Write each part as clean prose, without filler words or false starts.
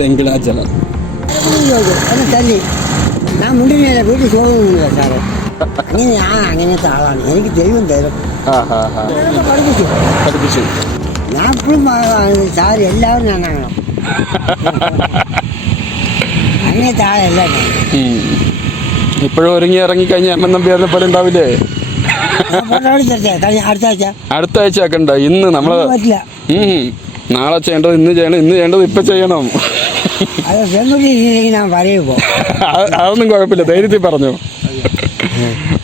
വെങ്കിടാചലം തല്ലി ഞാൻ മുണ്ടിനെ വീട്ടിൽ ചോദിക്കുന്നില്ല സാറേ. അങ്ങനെ ഞാൻ അങ്ങനത്തെ ആളാണ്. എനിക്ക് ദൈവം തരും പഠിപ്പിച്ചു. ഞാൻ എപ്പോഴും സാറ് എല്ലാവരും ഞാൻ കാണണം. അങ്ങനത്തെ ആളല്ല. ഇപ്പോഴും ഒരുങ്ങി ഇറങ്ങി കഴിഞ്ഞ എം എൻ നമ്പ്യാരിനെ പോലെ ഉണ്ടാവില്ലേ? അടുത്ത ആഴ്ച ആക്കണ്ട. ഇന്ന് നമ്മള് പറ്റില്ല. നാളെ ചെയ്യേണ്ടത് ഇന്ന് ചെയ്യണം, ഇന്ന് ചെയ്യേണ്ടത് ഇപ്പൊ ചെയ്യണം. ഞാൻ പറയുമ്പോ അതൊന്നും കുഴപ്പമില്ല, ധൈര്യത്തിൽ പറഞ്ഞു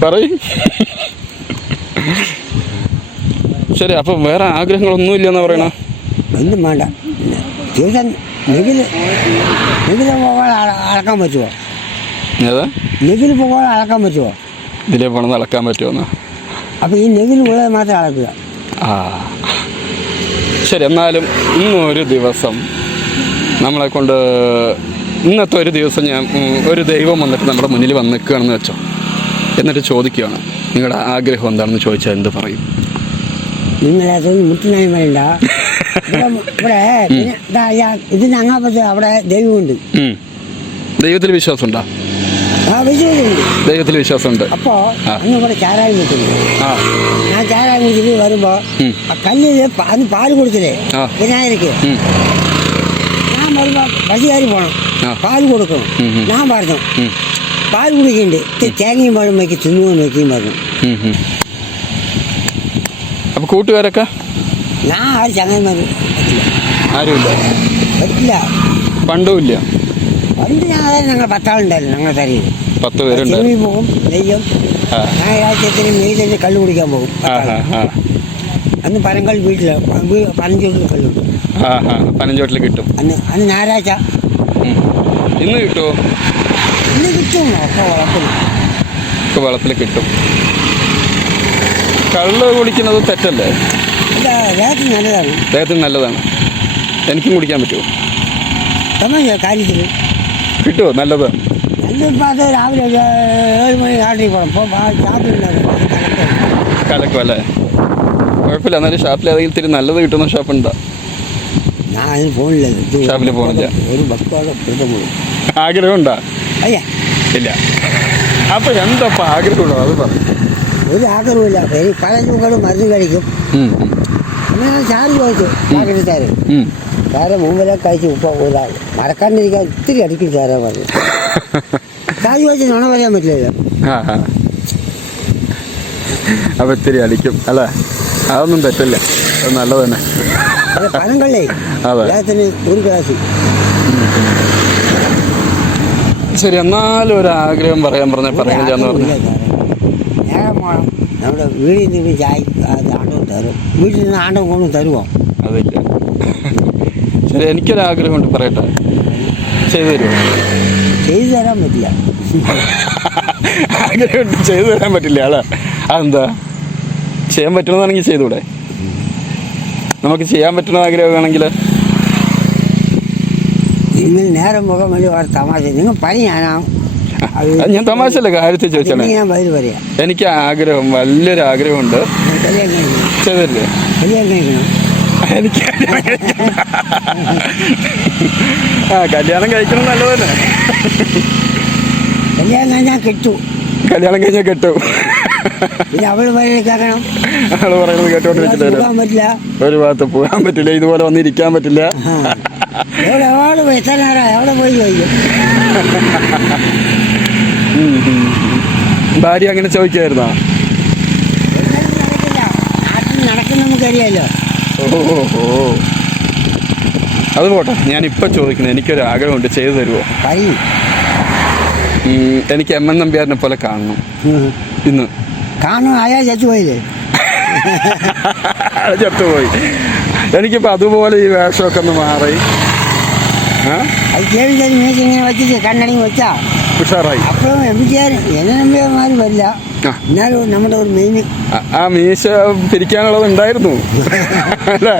പറയും. ശരി, അപ്പൊ വേറെ ആഗ്രഹങ്ങളൊന്നും ഇല്ലെന്നാ പറയണ? ഒന്നും വേണ്ട. നിഖിൽ പോകാൻ അളക്കാൻ പറ്റുമോ? ഏതാ നിഖിൽ പോകാൻ അളക്കാൻ പറ്റുമോ? ഇതിലേ പോണെന്ന് അളക്കാൻ പറ്റുമോ? അപ്പൊ ഈ നെഗിൽ ഉള്ളത് മാത്രം അളക്കുക. ശരി, എന്നാലും ഇന്നൊരു ദിവസം നമ്മളെ കൊണ്ട് ഇന്നത്തെ ഒരു ദിവസം ഞാൻ ഒരു ദൈവം വന്നിട്ട് നമ്മുടെ മുന്നിൽ വന്ന് നിൽക്കുകയാണെന്ന് വെച്ചോ, എന്നിട്ട് ചോദിക്കുകയാണ് നിങ്ങളുടെ ആഗ്രഹം എന്താണെന്ന് ചോദിച്ചാൽ എന്ത് പറയും? നിങ്ങളത് മുട്ടുനായി വേണ്ട. ഇവിടെ ഇതിന് അങ്ങാപ്പത്ത് അവിടെ ദൈവമുണ്ട്. ദൈവത്തിൽ വിശ്വാസമുണ്ടോ? ദൈവത്തിൽ വിശ്വാസമുണ്ട്. അപ്പോ അന്ന് ഇവിടെ ചാരായം വെക്കുന്നു. ഞാൻ ചാരായം കുടിച്ചിട്ട് വരുമ്പോ ആ കല്ലില് അന്ന് പാല് കൊടുത്തില്ലേ വിനായകർക്ക്, ഞാൻ വരുമ്പോ ബസ്സുകാരി പോണം, പാല് കൊടുക്കണം. ഞാൻ പറഞ്ഞു പാല് കുടിക്കണ്ട്, തേങ്ങയും പഴം വയ്ക്കി തിന്നുകൊണ്ട് വയ്ക്കുകയും പറഞ്ഞു. അപ്പൊ കൂട്ടുകാരൊക്കെ ഞാൻ ആര് ചങ്ങന്മാര് ആരുമില്ല, പറ്റില്ല. പണ്ടും ഇല്ല. പണ്ട് ഞാൻ ഞങ്ങൾ 10 ആളുണ്ടായിരുന്നു. ഞങ്ങളുടെ തരയിൽ 10 പേരുണ്ട്. പോകും, നെയ്യും ഞായറാഴ്ചത്തിന് മെയ് തന്നെ കള്ളു കുടിക്കാൻ പോകും. അന്ന് പനങ്കൽ വീട്ടില് പനഞ്ചോട്ടിൽ കള്ളു കിട്ടും. പനഞ്ചോട്ടിൽ കിട്ടും. അന്ന് ഞായറാഴ്ച. ഇന്ന് കിട്ടുമോ? ഇന്ന് കിട്ടും. ഒക്കെ വളപ്പിൽ കിട്ടും. കള്ള് കുടിക്കുന്നത് തെറ്റല്ലേ? ദേഹത്തിന് നല്ലതാണ്. ദേഹത്തിന് നല്ലതാണ്. എനിക്കും കുടിക്കാൻ പറ്റുമോ? കാര്യത്തിൽ കിട്ടുമോ? നല്ലത്. ഇപ്പം അത് രാവിലെ 7 മണി രാത്രി പോകണം. ഇപ്പോൾ കലക്കും അല്ലേ? കുഴപ്പമില്ല. എന്നാലും ഷാപ്പിൽ ഏതെങ്കിലും ഇത്തിരി നല്ലത് കിട്ടുന്ന ഷാപ്പുണ്ടോ? ഞാൻ അതിന് പോണില്ല. ഷാപ്പിൽ പോണില്ല. ഒരു ആഗ്രഹം ഉണ്ടോ? അയ്യാ ഇല്ല. അപ്പൊ എന്താ ആഗ്രഹമുണ്ടോ അത് പറ. ഒരു ആഗ്രഹമില്ല. പല രൂപകളും മരുന്ന് കഴിക്കും. അങ്ങനെ ചാറ് ചോദിച്ചു പാകിസ്ഥാര്. ചാര മുമ്പിലൊക്കെ കഴിച്ചു. ഇപ്പോൾ ഒരാൾ മറക്കാണ്ടിരിക്കാൻ ഒത്തിരി അടിക്കും ചാര പറഞ്ഞു. ചാറ് ചോദിച്ചു നുണ പറയാൻ പറ്റില്ലല്ലോ. അപ്പൊ ഇത്തിരി അടിക്കും അല്ലേ? അതൊന്നും തെറ്റില്ല, അത് നല്ലത് തന്നെ. പണം കള്ളേ അദ്ദേഹത്തിന് ഒരു ഗ്ലാസ്. ശരി, എന്നാലും ഒരു ആഗ്രഹം പറയാൻ പറയാന്ന് പറഞ്ഞു. നേരം പോകണം. നമ്മുടെ വീട്ടിൽ നിന്ന് ചായ ആണ്ടവും തരും. വീട്ടിൽ നിന്ന് ആണ്ടവും കൊണ്ടും തരുമോ? അതില്ല. ശരി, എനിക്കൊരാഗ്രഹമുണ്ട്, പറയട്ടെ. ചെയ്തു തരുമോ? ചെയ്തു തരാൻ പറ്റില്ല. ആഗ്രഹമുണ്ട്, ചെയ്തു തരാൻ പറ്റില്ല അല്ലേ? അതെന്താ? ചെയ്യാൻ പറ്റണമെന്നാണെങ്കിൽ ചെയ്തൂടെ? നമുക്ക് ചെയ്യാൻ പറ്റുന്ന ആഗ്രഹമാണെങ്കിൽ. നിങ്ങൾ നേരം പോകാൻ വേണ്ടി ഒരു തമാശ നിങ്ങൾ പണി. ഞാൻ തമാശല്ല, കാര്യത്തിൽ ചോദിച്ചാണ്. ഞാൻ വൈദ്യുതി പറയാം. എനിക്ക് ആഗ്രഹം, വലിയൊരു ആഗ്രഹമുണ്ട്. ചെയ്തല്ലേ? എനിക്ക് കല്യാണം കഴിക്കണം നല്ലത് തന്നെ. കല്യാണം കഴിഞ്ഞാൽ കിട്ടും. കല്യാണം കഴിഞ്ഞാൽ കിട്ടും. പിന്നെ അവള് കേൾക്കണം. അവള് പറയുന്നത് കേട്ടോണ്ടിരിക്കില്ല. പറ്റില്ല, ഒരു ഭാഗത്ത് പോകാൻ പറ്റില്ല, ഇതുപോലെ വന്നിരിക്കാൻ പറ്റില്ല. എവിടെ പോയി എവിടെ പോയി ചോദിക്കും. ഭാര്യ അങ്ങനെ ചോദിക്കായിരുന്നോ? നടക്കുന്ന നമുക്കറിയാലോ. ഓ, അത് പോട്ടെ. ഞാനിപ്പോൾ ചോദിക്കുന്നത്, എനിക്കൊരു ആഗ്രഹമുണ്ട്, ചെയ്തു തരുമോ? എനിക്ക് എം എൻ നമ്പ്യാരിനെ പോലെ കാണണം. ഇന്ന് കാണണം. അയാൾ ചത്തുപോയില്ലേ? ചത്തുപോയി. എനിക്കിപ്പോൾ അതുപോലെ ഈ വേഷമൊക്കെ ഒന്ന് മാറി ഇങ്ങനെ വെച്ചിട്ട് കണ്ണടങ്ങി വെച്ചാ ഉഷാറായി. അപ്പോഴും നമ്പ്യാർമാരും വരില്ല. എന്നാലും നമ്മുടെ ഒരു മെയിൻ ആ മീശ പിരിക്കാനുള്ളത് ഉണ്ടായിരുന്നു അല്ലേ?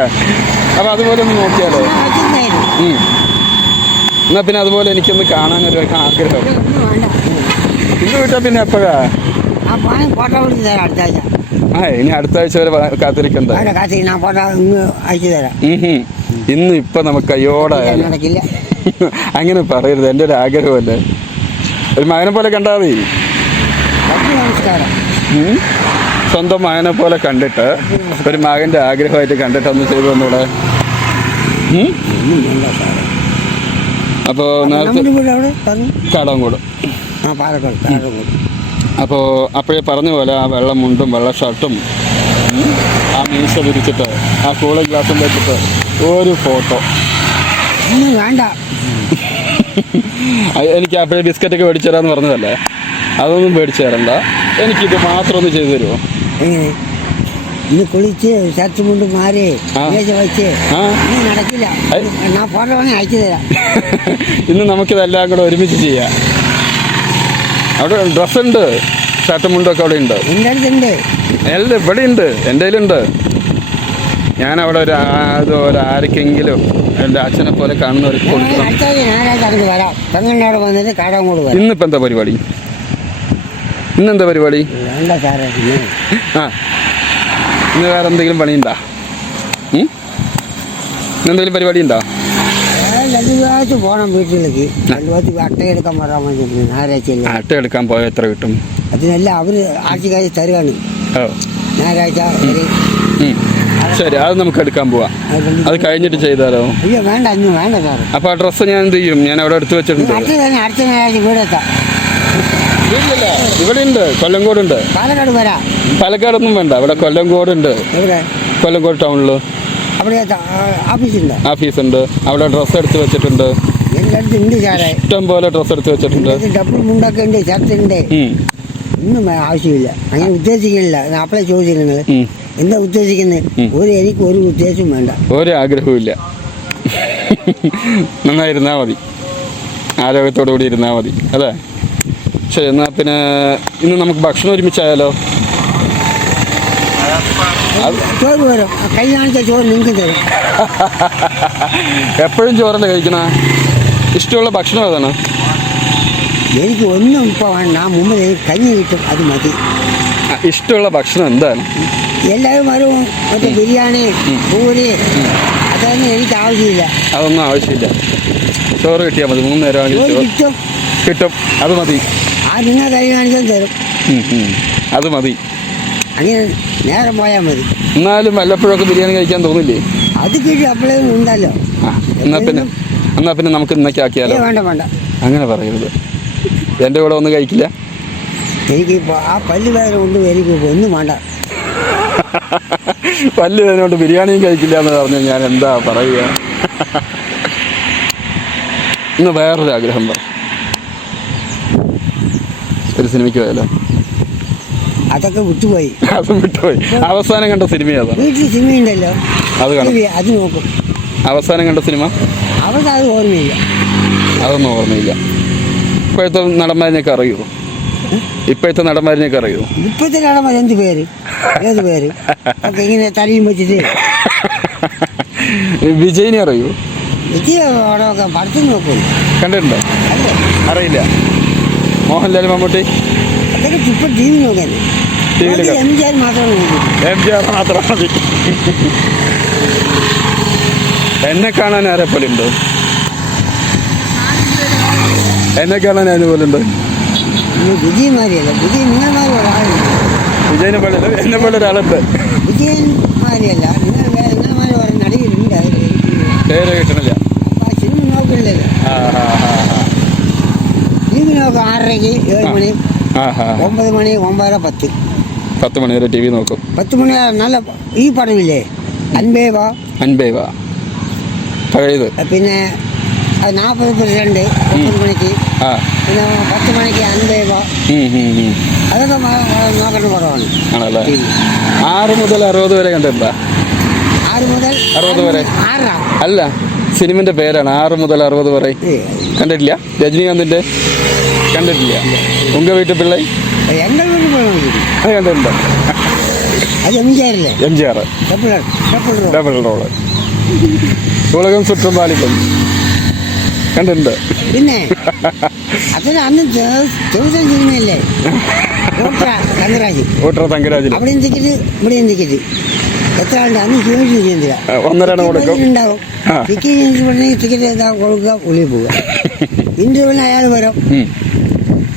അപ്പൊ അതുപോലെ ഒന്ന് നോക്കിയാലോ? എന്നാ പിന്നെ അതുപോലെ എനിക്കൊന്ന് കാണാനൊരു ആഗ്രഹം. ഇന്ന് വിട്ടാ പിന്നെ എപ്പോഴാ? ഇനി അടുത്ത ആഴ്ച വരെ കാത്തിരിക്കണ്ട. ഫോട്ടോ അയച്ചു തരാം. ഇന്ന് ഇപ്പൊ നമുക്ക് കയ്യോടെ നടക്കില്ല. അങ്ങനെ പറയരുത്, എൻ്റെ ഒരു ആഗ്രഹമല്ലേ. ഒരു മകനെ പോലെ കണ്ടാൽ മതി. നമസ്കാരം. സ്വന്തം മകനെ പോലെ കണ്ടിട്ട് ഒരു മകൻ്റെ ആഗ്രഹമായിട്ട് കണ്ടിട്ട് ഒന്ന് ചെയ്തു തന്നൂടെ? അപ്പോൾ നേരത്തെ കാടാങ്കോട്. പാലക്കാട്. അപ്പോൾ അപ്പോഴേ പറഞ്ഞ പോലെ ആ വെള്ള മുണ്ടും വെള്ള ഷർട്ടും ആ മീശ വിരിച്ചിട്ട് ആ കൂളിംഗ് ഗ്ലാസും വെച്ചിട്ട് ഒരു ഫോട്ടോ. വേണ്ട. എനിക്ക് അപ്പോഴേ ബിസ്ക്കറ്റൊക്കെ മേടിച്ചു തരാമെന്ന് പറഞ്ഞതല്ലേ, അതൊന്നും മേടിച്ചു തരണ്ട. എനിക്കിത് മാത്രം ഒന്ന് ചെയ്തു തരുമോ? ഇന്ന് കുളിച്ച് ഷർട്ട് മുണ്ട് മാറി വെച്ച് നടക്കില്ല. ഞാൻ ഫോട്ടോ വേണമെങ്കിൽ അയച്ചു തരാം. ഇന്ന് നമുക്കിതെല്ലാം കൂടെ ഒരുമിച്ച് ചെയ്യാം. അവിടെ ഡ്രസ്സുണ്ട്, ഷർട്ടും മുണ്ടൊക്കെ അവിടെ ഉണ്ട്. എൻ്റെ അടുത്തുണ്ട്. ഇവിടെ ഉണ്ട്, എൻ്റെ കയ്യിലുണ്ട്. ഞാനവിടെ ഒരു ആർക്കെങ്കിലും എൻ്റെ അച്ഛനെ പോലെ കാണുന്നവർക്ക് കൊടുക്കണം. ഇന്നിപ്പോൾ എന്താ പരിപാടി? ഇന്നെന്താ പരിപാടി? ആ, ഇന്ന് വേറെ എന്തെങ്കിലും പണിയുണ്ടോ? ഇന്നെന്തെങ്കിലും പരിപാടി ഉണ്ടോ? പോണം വീട്ടിലേക്ക്. അട്ട എടുക്കാൻ പറയാൻ വേണ്ടി ഞായറാഴ്ച. അട്ട എടുക്കാൻ പോയാൽ എത്ര കിട്ടും? അതിനെല്ലാം അവര് ആഴ്ചക്കാഴ്ച തരുവാണ്. ഞായറാഴ്ച. ശരി, അത് നമുക്ക് എടുക്കാൻ പോവാം. അത് കഴിഞ്ഞിട്ട് ചെയ്താലോ? അയ്യോ വേണ്ട, അന്ന് വേണ്ട സാർ. അപ്പോൾ ആ ഡ്രസ്സ് ഞാൻ എന്ത് ചെയ്യും? ഞാൻ അവിടെ എടുത്തു വെച്ചിട്ടുണ്ട്. അടുത്ത ഞായറാഴ്ച വീടെത്താം. ഇല്ലല്ല, ഇവിടെ ഉണ്ട്, കൊല്ലങ്കോടുണ്ട്. പാലക്കാട് വരാം. പാലക്കാടൊന്നും വേണ്ട, ഇവിടെ കൊല്ലങ്കോടുണ്ട്. എവിടെ? കൊല്ലങ്കോട് ടൗണിൽ അവിടെ ഓഫീസുണ്ട്. ഓഫീസുണ്ട്, അവിടെ ഡ്രസ്സ് എടുത്ത് വെച്ചിട്ടുണ്ട്. എൻ്റെ അടുത്ത് ഉണ്ട് സാറേ, ഇഷ്ടം പോലെ ഡ്രസ്സ് എടുത്ത് വെച്ചിട്ടുണ്ട്. ഡബിൾ മുണ്ടൊക്കെ ഉണ്ട്, ഷർട്ട് ഉണ്ട്. ഒന്നും ആവശ്യമില്ല, അങ്ങനെ ഉദ്ദേശിക്കുന്നില്ല. അപ്പളെ ചോദിച്ചു നിങ്ങൾ എന്താ ഉദ്ദേശിക്കുന്നത്? എനിക്ക് ഒരു ഉദ്ദേശവും വേണ്ട, ഒരു ആഗ്രഹവും ഇല്ല. നന്നായിരുന്നാൽ മതി, ആരോഗ്യത്തോടു കൂടി ഇരുന്നാൽ മതി. അല്ലേ? ശരി, എന്നാൽ പിന്നെ ഇന്ന് നമുക്ക് ഭക്ഷണം ഒരുമിച്ചായാലോ? ചോറ് വരും, കൈ കാണിച്ച ചോറ് നിങ്ങൾക്ക് തരും. എപ്പോഴും ചോറല്ലേ കഴിക്കണ? ഇഷ്ടമുള്ള ഭക്ഷണം ഏതാണ്? എനിക്ക് ഒന്നും ഇപ്പോൾ വേണ്ട, മുമ്പ് എനിക്ക് കഞ്ഞി കിട്ടും, അത് മതി. ഇഷ്ടമുള്ള ഭക്ഷണം എന്താണ്? എല്ലാവരും വരും, മറ്റേ ബിരിയാണി, പൂരി, അതൊന്നും എനിക്ക് ആവശ്യമില്ല. അതൊന്നും ആവശ്യമില്ല, ചോറ് കിട്ടിയാൽ മതി. 3 നേരം കിട്ടും, അത് മതി. നിങ്ങൾ കൈ കാണിച്ചാൽ തരും, അത് മതി. അങ്ങനെ നേരം പോയാൽ മതി. എന്നാലും വല്ലപ്പോഴൊക്കെ ബിരിയാണി കഴിക്കാൻ തോന്നില്ലേ? അത് കിട്ടി അപ്പോഴേ ഉണ്ടല്ലോ. എന്നാ പിന്നെ നമുക്ക് ഇന്നൊക്കെ ആക്കിയാലോ? വേണ്ട, അങ്ങനെ പറയരുത്. എൻ്റെ കൂടെ ഒന്നും കഴിക്കില്ല? എനിക്ക് ആ പല്ല് വേദന കൊണ്ട് എനിക്ക് ഒന്നും വേണ്ട. പല്ല് വേദന കൊണ്ട് ബിരിയാണിയും കഴിക്കില്ല എന്ന് പറഞ്ഞാൽ ഞാൻ എന്താ പറയുക? ഇന്ന് വേറൊരു ആഗ്രഹം പറ. ഒരു സിനിമയ്ക്ക് പോയാലോ? അതൊക്കെ വിട്ടുപോയി. അതും വിട്ടുപോയി. അവസാനം കണ്ട സിനിമ ഏതാണ്? വീട്ടിൽ സിനിമ ഉണ്ടല്ലോ, അത് കാണും, അത് നോക്കും. അവസാനം കണ്ട സിനിമ അവർക്ക് അത് ഓർമ്മയില്ല. അതൊന്നും ഓർമ്മയില്ല. ഇപ്പോഴത്തെ നടന്മാരിനെയൊക്കെ അറിയുമോ? ഇപ്പോഴത്തെ നടന്മാരിനെയൊക്കെ അറിയുമോ? ഇപ്പോഴത്തെ നടന്മാർ എന്ത് പേര്, ഏത് പേര് ഒക്കെ ഇങ്ങനെ തലയും വെച്ചിട്ട്. വിജയിനെ അറിയൂ? വിജയ അവിടെ പടത്തിൽ നോക്കും. കണ്ടിട്ടുണ്ടോ? അറിയില്ല. മോഹൻലാൽ, മമ്മൂട്ടി അതൊക്കെ ഇപ്പം ടി വി നോക്കാൻ. എംജിആർ മാത്രമാണ് നോക്കും. എംജിആർ മാത്രം മതി. എന്നെ കാണാൻ ആരെപ്പോലെ ഉണ്ട്? എന്നെ കാണാൻ അതുപോലെ ഉണ്ട്. വിജയന്മാരിയല്ല, വിജയൻ നിങ്ങൾമാർ ഒരാളുണ്ട്. വിജയനെ പോലെ എന്നെ പോലെ ഒരാളുണ്ട്. വിജയന്മാരിയല്ല, നിങ്ങൾമാർ ഒരു നടിയിലുണ്ട്. പേര് കിട്ടണില്ല. ആ സിനിമ നോക്കില്ലല്ലോ. ടി വി നോക്കും 6:30, 7 മണി, 9 മണി, 9:30, 10. 10 മണി വരെ ടി വി നോക്കും. 10 മണി നല്ല ഈ പടമില്ലേ, അൻപേവാ പഴയത്. പിന്നെ 40% 9 മണിക്ക്, പിന്നെ 10 മണിക്ക് 50. അതൊക്കെ നോക്കേണ്ട കുറവാണ്. ആണല്ലേ? 6 മുതൽ 60 വരെ കണ്ടിട്ടുണ്ടോ? 6 മുതൽ 60 വരെ 6. അല്ല, സിനിമന്റെ പേരാണ് 6 മുതൽ 60 വരെ. കണ്ടിട്ടില്ല? രജനീകാന്തിന്റെ കണ്ടിട്ടില്ല? ഉങ്ക വീട്ടു പിള്ളை എൻ്റെ വീട്ടിൽ പോയി നോക്കി. അത് കണ്ടിട്ടുണ്ടോ? അത് എംജിആറില്ലേ? MGR double role. ഉലകം ചുറ്റും പാലിക്കും കണ്ടിട്ടുണ്ട്. പിന്നെ അതിന് അന്ന് ദിവസം സിനിമയല്ലേ, ഓട്ട തങ്കരാജ്. തങ്കരാജിൽ അവിടെയും ടിക്കറ്റ്, ഇവിടെയും ടിക്കറ്റ്. എത്ര ആളുണ്ട് അന്ന് ചോദിച്ചു ചെയ്യുന്നില്ല. 1.5 കൊടുക്കും. ഉണ്ടാവും. ആ. ടിക്കറ്റ് പറഞ്ഞെങ്കിൽ ടിക്കറ്റ് എന്താ കൊടുക്കുക, ഉള്ളിൽ പോവുക. ഇന്റർവ്യൂവിന് അയാൾ വരും,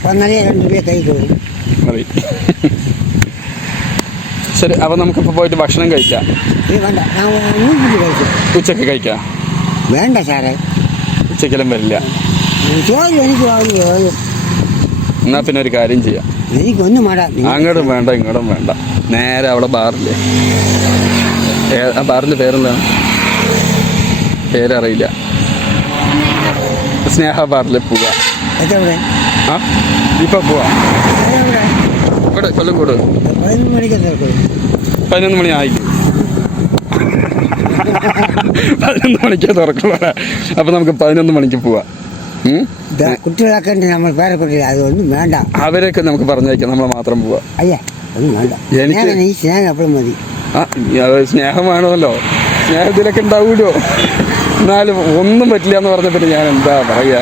1.5-2 രൂപ കൈ കൊടുക്കും. മതി. ശരി, അപ്പം നമുക്കിപ്പോൾ പോയിട്ട് ഭക്ഷണം കഴിക്കാം. ഇത് വേണ്ട, ഞാൻ 100 കഴിക്കും. ഉച്ചക്ക് കഴിക്കാം. വേണ്ട സാറേ, ഉച്ചക്കെല്ലാം വരില്ല. ചോദ്യം എനിക്ക് ചോദ്യം. എന്നാൽ പിന്നെ ഒരു കാര്യം ചെയ്യാം, എനിക്കൊന്നും വേണ്ട. അങ്ങോട്ടും വേണ്ട ഇങ്ങോട്ടും വേണ്ട, നേരെ അവിടെ ബാറില്ലേ, ആ ബാറിൻ്റെ പേരെന്താണ്? പേരറിയില്ല. സ്നേഹ ബാറിൽ പോവാ. എവിടെ? ആ ഇപ്പം പോവാ. എവിടെ? ഇവിടെ കൊല്ലംകോട്. 11 മണിക്ക് തുറക്കും. 11 മണി ആയി. 11 മണിക്ക് തുറക്കുള്ള. അപ്പം നമുക്ക് 11 മണിക്ക് പോവാം. കുട്ടികളൊക്കെ ഉണ്ട്, നമ്മൾ പേരെ കുട്ടികൾ, അതൊന്നും വേണ്ട. അവരെയൊക്കെ നമുക്ക് പറഞ്ഞേക്കാം, നമ്മൾ മാത്രം പോവാ. അയ്യാ, ഒന്നും വേണ്ട. ഈ സ്നേഹം എപ്പോഴും മതി. ആ സ്നേഹമാണല്ലോ, സ്നേഹത്തിലൊക്കെ ഉണ്ടാവുമല്ലോ. എന്നാലും ഒന്നും പറ്റില്ല എന്ന് പറഞ്ഞപ്പോൾ ഞാൻ എന്താ പറയുക,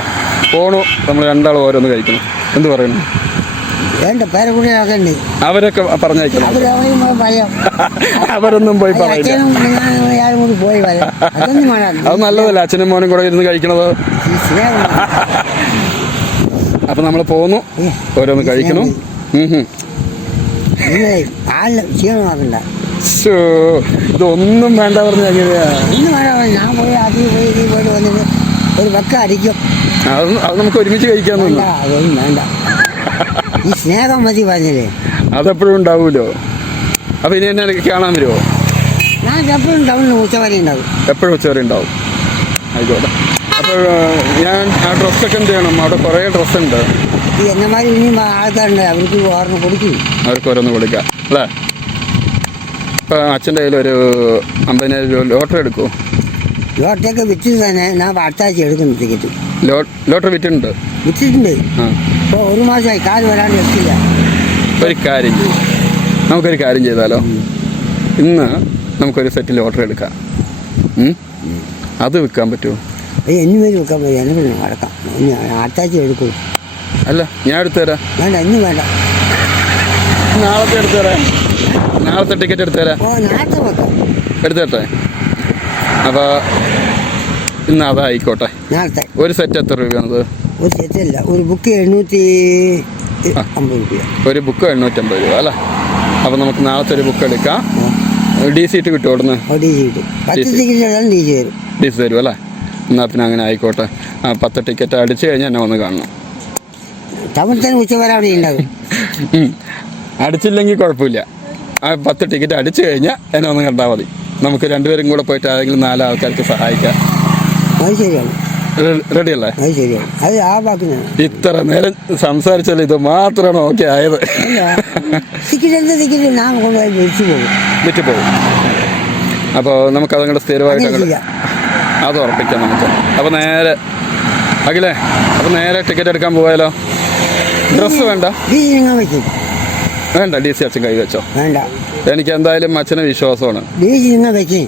പോണു, നമ്മൾ രണ്ടാളും ഓരോന്ന് കഴിക്കണം. എന്ത് പറയുന്നു? വേണ്ട, പേരെ കുട്ടികളൊക്കെ ഉണ്ട്, അവരൊക്കെ പറഞ്ഞേക്കണം. പറയാം. അവരൊന്നും പോയി പറയില്ല. കൂടി പോയി പറയാം. അതൊന്നും വേണ്ട. അത് നല്ലതല്ല, അച്ഛനും മോനും കൂടെ ഇരുന്ന് കഴിക്കണത്. ഈ സ്നേഹം അപ്പം നമ്മൾ പോന്നു, ഓരോന്ന് കഴിക്കണം. നിങ്ങൾ ആളിന് ക്ഷീണമാക്കണ്ട. ഇതൊന്നും വേണ്ട പറഞ്ഞ എങ്ങനെയാ? ഒന്നും വേണ്ട. ഞാൻ പോയി അതിൽ പോയി ഇതിൽ പോയിട്ട് വന്നിട്ട് ഒരു വെക്ക അടിക്കും. അത് നമുക്ക് ഒരുമിച്ച് കഴിക്കാൻ തോന്നുന്നു. അതൊന്നും വേണ്ട. ഈ സ്നേഹം മതി പറഞ്ഞില്ലേ. അതെപ്പോഴും ഉണ്ടാവുമല്ലോ. അപ്പം ഇനി എന്നെ കാണാൻ വരുമോ? ഞാൻ എപ്പോഴും ഉണ്ടാവും, ഉച്ചവരെ ഉണ്ടാവും. എപ്പോഴും ഉച്ചവരെ ഉണ്ടാവും. ആയിക്കോട്ടെ. അപ്പോൾ ഞാൻ ആ ഡ്രസ്സൊക്കെ എന്ത് ചെയ്യണം? അവിടെ കുറേ ഡ്രസ്സുണ്ട്. ഈ എന്നമാതിരി ഇനിയും ആൾക്കാരുണ്ട്, അവർക്ക് ഓർമ്മ കൊടുക്കും. അവർക്ക് ഓരോന്ന് കൊടുക്കാം അല്ലേ? ഇപ്പം അച്ഛൻ്റെ കയ്യിൽ ഒരു 50,000 രൂപ ലോട്ടറി എടുക്കുമോ? ലോട്ടറിയൊക്കെ വിറ്റ് തന്നെ ഞാൻ അടുത്ത ആഴ്ച എടുക്കുന്നു ടിക്കറ്റ്. ലോട്ടറി വിറ്റിട്ടുണ്ട്. വിറ്റിട്ടുണ്ട്. ആ, ഇപ്പോൾ 1 മാസമായി കാല് വരാണ്ട് എത്തില്ല. ഒരു കാര്യം ചെയ്യും, നമുക്കൊരു കാര്യം ചെയ്താലോ? ഇന്ന് നമുക്കൊരു സെറ്റ് ലോട്ടറി എടുക്കാം. അത് വിൽക്കാൻ പറ്റുമോ? എന്നു പേര് വെക്കാൻ മതി, എന്നെ പിന്നെ നടക്കാം. അടുത്ത ആഴ്ച എടുക്കും. അല്ല, ഞാൻ എടുത്തു തരാം. വേണ്ട, ഇന്ന് വേണ്ട. നാളത്തെ എടുത്തു തരാം. നാളത്തെ ടിക്കറ്റ് എടുത്തു തരാം. ഓ, നാളത്തെ വെക്കാം. എടുത്തു തരട്ടെ? അപ്പോൾ ഇന്ന് അതായിക്കോട്ടെ. നാളത്തെ ഒരു സെറ്റ് എത്ര രൂപയാണത്? ഒരു സെറ്റല്ല, ഒരു ബുക്ക് 750 രൂപ. ഒരു ബുക്ക് 850 രൂപ അല്ലേ? അപ്പോൾ നമുക്ക് നാളത്തെ ഒരു ബുക്ക് എടുക്കാം. DC കിട്ടുമോ അവിടുന്ന്? ഡി സി കിട്ടും. 10 ടിക്കറ്റ് ഡി സി തരും. DC തരും അല്ലേ? എന്നാൽ പിന്നെ അങ്ങനെ ആയിക്കോട്ടെ. 10 ടിക്കറ്റ് അടിച്ചു കഴിഞ്ഞാൽ എന്നെ ഒന്ന് കാണണം. തമിഴ്ത്തന്നെ ഉച്ചവരെ അവിടെ ഉണ്ടാകും. അടിച്ചില്ലെങ്കിൽ കുഴപ്പമില്ല. 10 ടിക്കറ്റ് അടിച്ചു കഴിഞ്ഞാൽ എന്നെ ഒന്ന് കണ്ടാൽ മതി. നമുക്ക് രണ്ടുപേരും കൂടെ പോയിട്ട് ആരെങ്കിലും 4 ആൾക്കാർക്ക് സഹായിക്കാം. അത് ശരിയാണ്. റെഡി അല്ലേ? അത് ശരിയാണ്. അത് ആ വാക്കിനാണ്. ഇത്ര നേരം സംസാരിച്ചാൽ ഇത് മാത്രമാണ് ഓക്കെ ആയത്. ടിക്കറ്റ് എന്താ ടിക്കറ്റ് ഞാൻ കൊണ്ടുപോയി വിറ്റ് പോകും. അപ്പോൾ നമുക്കതങ്ങോട്ട് സ്ഥിരമായിട്ട് അങ്ങോട്ട് അത് ഉറപ്പിക്കാം നമുക്ക്. അപ്പോൾ നേരെ അഖിലേ, അപ്പോൾ നേരെ ടിക്കറ്റ് എടുക്കാൻ പോയാലോ? ഡ്രസ്സ് വേണ്ട? വേണ്ട, DC അച്ഛൻ കൈ വെച്ചോ. വേണ്ട, എനിക്ക് എന്തായാലും അച്ഛന് വിശ്വാസമാണ്. നിങ്ങൾ വെച്ചേ,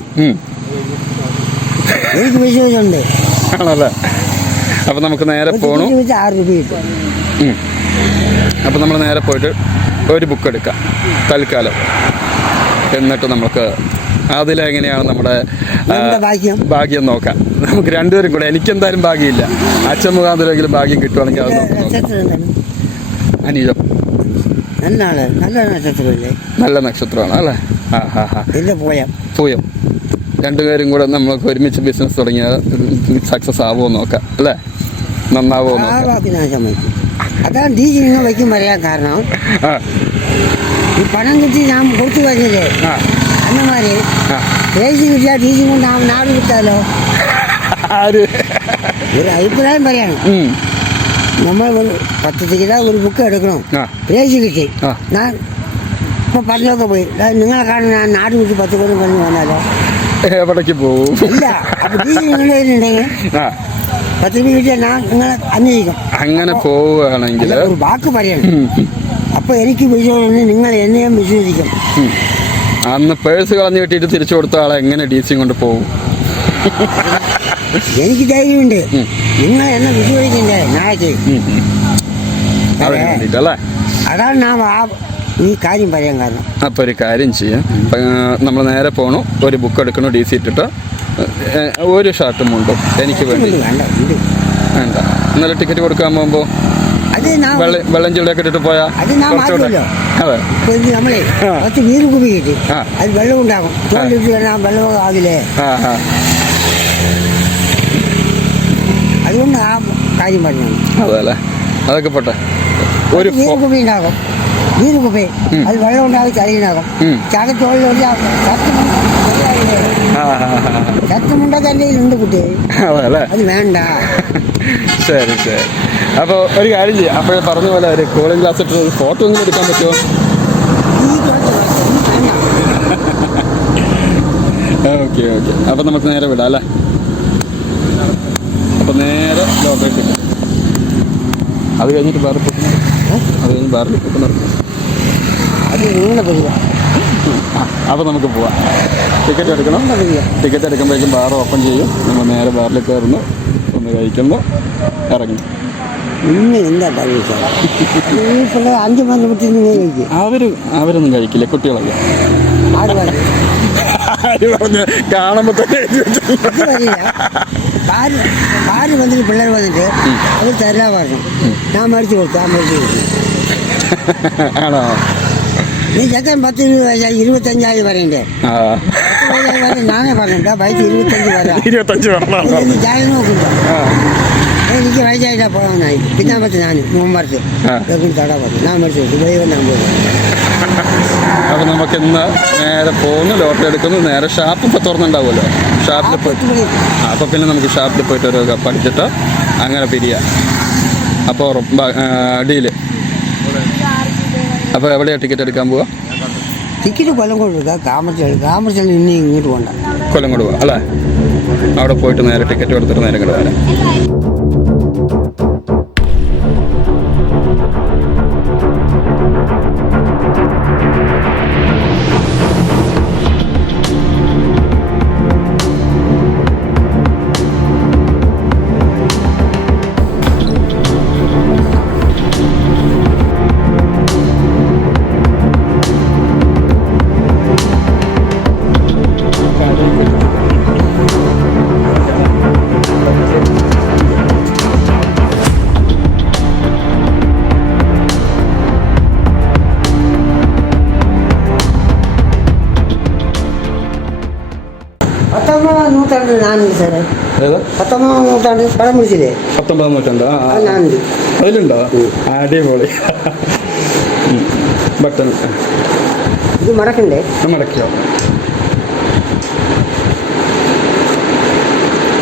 എനിക്ക് വിശ്വാസമുണ്ട്. ആണല്ലേ? അപ്പം നമുക്ക് നേരെ പോകണം. 6 രൂപ കിട്ടും. അപ്പം നമ്മൾ നേരെ പോയിട്ട് ഒരു ബുക്ക് എടുക്കാം തൽക്കാലം. എന്നിട്ട് നമുക്ക് അതിലെങ്ങനെയാണ് നമ്മുടെ ഭാഗ്യം നോക്കാം. നമുക്ക് രണ്ടുപേരും കൂടെ. എനിക്കെന്തായാലും ഭാഗ്യമില്ല, അച്ഛൻ മുഖാന്തരമെങ്കിലും ഭാഗ്യം കിട്ടുവാണെങ്കിൽ അത് നോക്കാം. അനീജം നല്ല നക്ഷത്രമാണ് അല്ലേ? പൂയം. രണ്ടുപേരും കൂടെ നമുക്ക് ഒരുമിച്ച് ബിസിനസ് തുടങ്ങിയാൽ സക്സസ് ആവുമോ നോക്കാം അല്ലേ? നന്നാവോ നോക്കാം. അതാണ് ഡി ജി നിങ്ങൾ വയ്ക്കും പറയാൻ കാരണം. ഈ പണം കിട്ടി ഞാൻ കൊടുത്തു കഴിഞ്ഞില്ലേ അന്നമാര് പേജ് കിട്ടിയാൽ ഡി ജി കൊണ്ട് നാട് കിട്ടാലോ. ഒരു അഭിപ്രായം പറയാണ്. നമ്മൾ 10 ടിക്കറ്റ് ഒരു ബുക്ക് എടുക്കണം, പേജ് കിട്ടി. ഞാൻ ഇപ്പൊ പറഞ്ഞൊക്കെ പോയി നിങ്ങളെ കാണും, ഞാൻ നാട് വിട്ട് 10 കൊല്ലം കഴിഞ്ഞ് വന്നാലോ എവിടേക്ക് പോകും? ഇല്ല. അപ്പൊ ഡി ജി നിങ്ങളുണ്ടെങ്കിൽ 10 രൂപ കിട്ടിയാൽ ഞാൻ നിങ്ങളെ അന്വേഷിക്കും. അങ്ങനെ പോവുകയാണെങ്കിൽ ഒരു വാക്ക് പറയണം. അപ്പൊ എനിക്ക് വിശ്വാസം, നിങ്ങൾ എന്നെയും വിശ്വസിക്കും. അന്ന് പേഴ്സ് കളഞ്ഞു കിട്ടിയിട്ട് തിരിച്ചു കൊടുത്ത ആളെ എങ്ങനെ DC കൊണ്ട് പോകും? എനിക്ക് ധൈര്യമുണ്ട്. നിങ്ങൾ എന്നെ വിശ്വസിക്കണ്ടേ നാളേക്ക്? അതാണ് ഞാൻ ഈ കാര്യം പറയാൻ കാരണം. അപ്പോൾ ഒരു കാര്യം ചെയ്യാം, നമ്മൾ നേരെ പോകണം, ഒരു ബുക്ക് എടുക്കണം, DC ഇട്ടിട്ട് ഒരു ഷർട്ടും മുണ്ടും എനിക്ക് വേണ്ടി. വേണ്ട വേണ്ട, ഇന്നലെ ടിക്കറ്റ് കൊടുക്കാൻ പോകുമ്പോൾ അത് വെള്ളം ചെളിയൊക്കെ ഇട്ടിട്ട് പോയാൽ അത് ഞാൻ മാറ്റില്ലോ. അതെ, നമ്മളെ 10 വീര് കുപ്പി കിട്ടി, അത് വെള്ളം ഉണ്ടാകും, തോളിട്ട് കഴിഞ്ഞാൽ വെള്ളം ആകില്ലേ. അതുകൊണ്ട് ആ കാര്യം പറഞ്ഞു. അതെ അല്ലേ, അതൊക്കെ പോട്ടെ. ഒരു കുപ്പി ഉണ്ടാകും, കുപ്പി അത് വെള്ളം ഉണ്ടാകും, ചളിയുണ്ടാകും. ചാകത്തോളിൽ ചത്തുമുണ്ടൊക്കെ എൻ്റെ കയ്യിലുണ്ട് കുട്ടി, അത് വേണ്ട. ശരി ശരി. അപ്പോൾ ഒരു കാര്യം ചെയ്യാം, അപ്പോഴേ പറഞ്ഞ പോലെ ഒരു കൂളിംഗ് ഗ്ലാസ് ഇട്ട് ഒരു ഫോട്ടോ ഒന്നും എടുക്കാൻ പറ്റുമോ? Okay okay. അപ്പം നമുക്ക് നേരെ വിടാം അല്ലേ? അപ്പം നേരെ ലോട്ടറി. അത് കഴിഞ്ഞിട്ട് വേറെ പൊട്ടുന്നു, അത് കഴിഞ്ഞ് വേറെ പൊട്ടുന്നു. അപ്പോൾ നമുക്ക് പോവാം. ടിക്കറ്റ് എടുക്കണം, ടിക്കറ്റ് എടുക്കുമ്പോഴേക്കും ബാർ ഓപ്പൺ ചെയ്യും, നമ്മൾ നേരെ ബാറിൽ കയറുന്നു, ഒന്ന് കഴിക്കുമ്പോൾ ഇറങ്ങി. ഇന്ന് എന്താ പിള്ളേർ 5 മണി കഴിക്കും. അവരൊന്നും കഴിക്കില്ല, കുട്ടികളൊക്കെ കാണുമ്പോൾ തന്നെ ഭാര്യ വന്നിട്ട് പിള്ളേർ വന്നിട്ട് അവർ തരാൻ പറഞ്ഞു, ഞാൻ മേടിച്ച് കൊടുത്തു. ആണോ? നീ ചെക്കൻ 10 വയസ്സായി 25 പറയണ്ടേ? ഞാനേ പറഞ്ഞിട്ടാ ബൈക്ക് 25 വരാം. ഞാൻ നോക്കില്ല, എനിക്ക് വയസ്സായിട്ടാ പോകാനായി. പിന്നെ പറ്റും ഞാൻ മുമ്പർത്ത് തടാ പറഞ്ഞു, ഞാൻ മേടിച്ചു കൊടുത്തു. ദൈവം ഞാൻ പോയി. അപ്പോൾ നമുക്ക് ഇന്ന് നേരെ പോകുന്നു, ലോട്ടറി എടുക്കുന്നു, നേരെ ഷാപ്പ് ഇപ്പോൾ തുറന്നുണ്ടാവുമല്ലോ, ഷാപ്പിൽ പോയിട്ട് അപ്പോൾ പിന്നെ നമുക്ക് ഷാപ്പിൽ പോയിട്ട് ഒരു കപ്പ് അടിച്ചിട്ട് അങ്ങനെ പിരിയാം. അപ്പോൾ ഡീല്. അപ്പോൾ എവിടെയാണ് ടിക്കറ്റ് എടുക്കാൻ പോവുക? ടിക്കറ്റ് കൊല്ലംകോട് എടുക്കാം, കാമർച്ചൽ ഇനി ഇങ്ങോട്ട് പോകണ്ട, കൊല്ലംകോട് പോവാം അല്ലേ? അവിടെ പോയിട്ട് നേരെ ടിക്കറ്റ് കൊടുത്തിട്ട് നേരെ ഇങ്ങോട്ട് വരാം. ഞാനുണ്ട് സാറേ. 19-ാം നൂറ്റാണ്ട് പടം പിടിച്ചില്ലേ? 19-ാം നൂറ്റാണ്ട് ഞാനുണ്ട്. അതിലുണ്ടോ? അടിപൊളി. ബട്ടൺ ഇത് മടക്കണ്ടേ? മടക്കിയോ?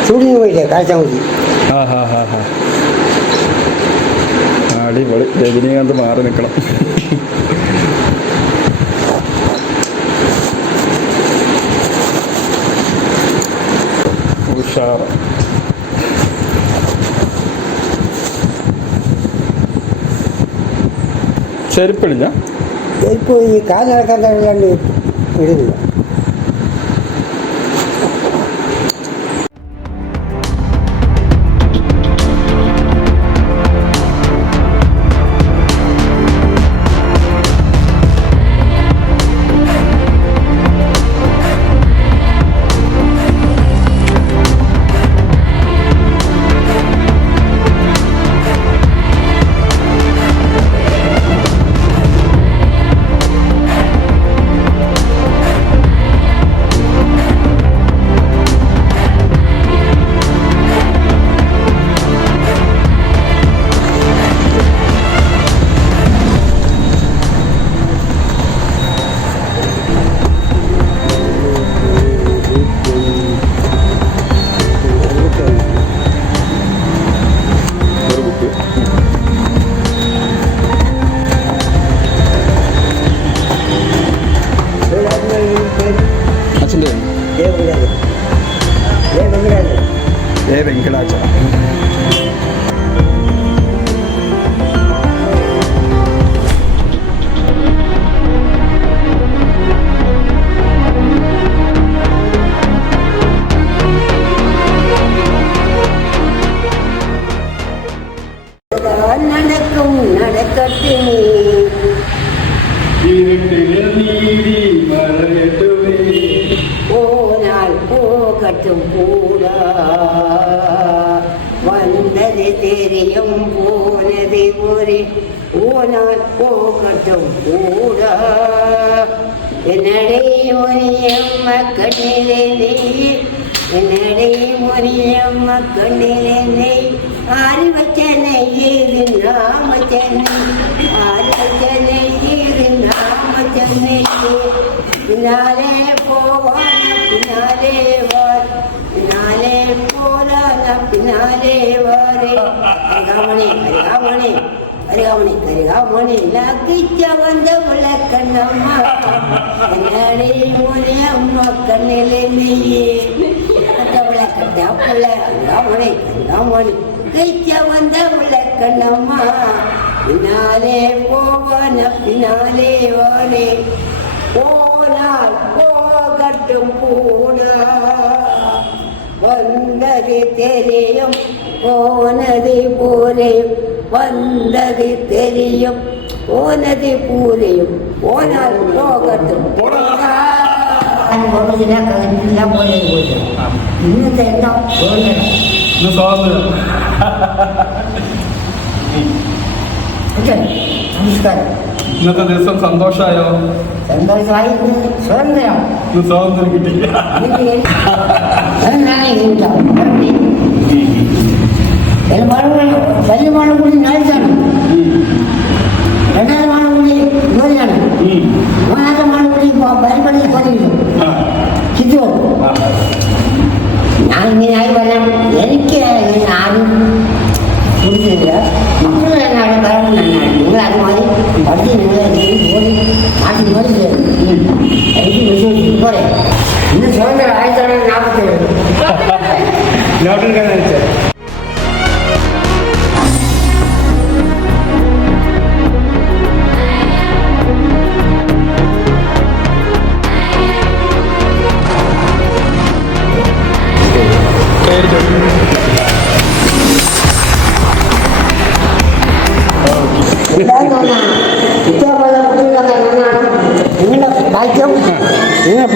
ഷൂട്ടിങ് പോയില്ലേ കാഴ്ചാമൂർത്തി? അടിപൊളി. രജനീകാന്ത് മാറി നിൽക്കണം. ഉഷാറ്. ചെരുപ്പിടില്ല, ചെരുപ്പ് ഈ കാല് നടക്കാൻ തള്ളാണ്ട് ഇടുന്നില്ല. വെങ്കടാചല. നടക്കും നടക്കട്ടെ. ഈ போகட்டும் கூட வந்தது தெரியும் போனது ஒரு ஓனால் போகட்டும் கூட என்னடை முனியம்ம கண்ணிலே நெய் என்னடை முனியம்ம கண்ணிலே நெய் ஆறு வச்ச நெய்யது நாம சென்னை ஆறு வச்ச நெய்யது நாம சென்னை பின்னாலே போவான பின்னாலே வார் பின்னாலே போறான பின்னாலே வாரே அருகாமணி அருகாமணி அருகாமணி அருகாமணி நகிச்ச வந்த விளக்கண்ணம்மா என்னடை முனி அம்மா கண்ணிலே நெய்யே அந்த விளக்கண்ண பிள்ளை அருகாமணி அருகாமணி கிச்ச வந்த விளக்கண்ணம்மா பின்னாலே போவான பின்னாலே வாரே போனால் போகட்டும் கூட வந்தது தெரியும் போனது பூரையும் வந்தது தெரியும் போனது பூரையும் போனால் போகட்டும் ഇന്നത്തെ എന്താ നമസ്കാരം ഇന്നത്തെ ദിവസം സന്തോഷമായോ? സന്തോഷമായി സ്വാതന്ത്ര്യം ഇന്ന് സ്വാതന്ത്ര്യം കിട്ടില്ല. വലിയ മാണം കൂടി നേഴ്സാണ്, രണ്ടാമത്തെ മാണം കൂടി ജോലിയാണ്, മൂന്നാമത്തെ മാണം കൂടി പരിപാടി പണിയില്ല ചിത്തു. ഞാൻ ഇങ്ങനെയായി വരാൻ എനിക്ക് ഇങ്ങനെ ആരും കൊടുത്തില്ല. മക്കൾ തന്നെയാണ് കാരണം തന്നെയാണ് നിങ്ങൾ അതുമാതിരി പഠിച്ച് നിങ്ങൾ ജോലി നാട്ടിൽ ജോലി ചെയ്യും എനിക്ക് വിശ്വസിച്ചു പോരെ. ഇന്ന് സ്വതന്ത്രം 1947 നിങ്ങളുടെ ഭാഗ്യം നിങ്ങളുടെ